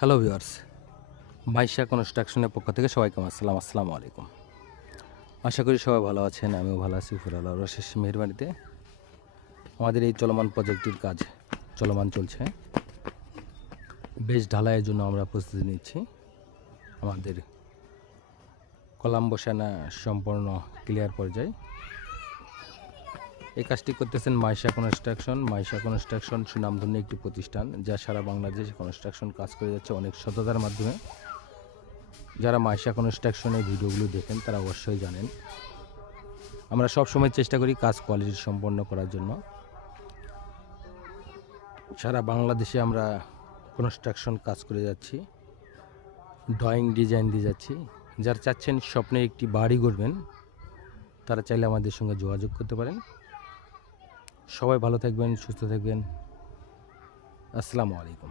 Hello viewers, Maisha কনস্ট্রাকশনের পক্ষ থেকে সবাইকে আসসালামু আলাইকুম। আশা করি সবাই ভালো আছেন, আমিও ভালো আছি। আল্লাহর অশেষ মেহেরবানিতে আমাদের এই চলমান প্রজেক্টটির কাজ চলছে। বেশ ঢালাইয়ের জন্য আমরা প্রস্তুতি নিচ্ছি। আমাদের কলাম বসানো সম্পূর্ণ ক্লিয়ার পর্যায়ে। এই কাজটি করতেছেন মাইশা কনস্ট্রাকশন সুনামধন্য একটি প্রতিষ্ঠান, যা সারা বাংলাদেশে কনস্ট্রাকশন কাজ করে যাচ্ছে অনেক সততার মাধ্যমে। যারা মাইশা কনস্ট্রাকশনের ভিডিওগুলো দেখেন তারা অবশ্যই জানেন আমরা সব সময় চেষ্টা করি কাজ কোয়ালিটি সম্পন্ন করার জন্য। সারা বাংলাদেশে আমরা কনস্ট্রাকশন কাজ করে যাচ্ছি, ড্রয়িং ডিজাইন দিয়ে যাচ্ছি। যারা চাচ্ছেন স্বপ্নে একটি বাড়ি গড়বেন তারা চাইলে আমাদের সঙ্গে যোগাযোগ করতে পারেন। সবাই ভালো থাকবেন, সুস্থ থাকবেন। আসসালামু আলাইকুম।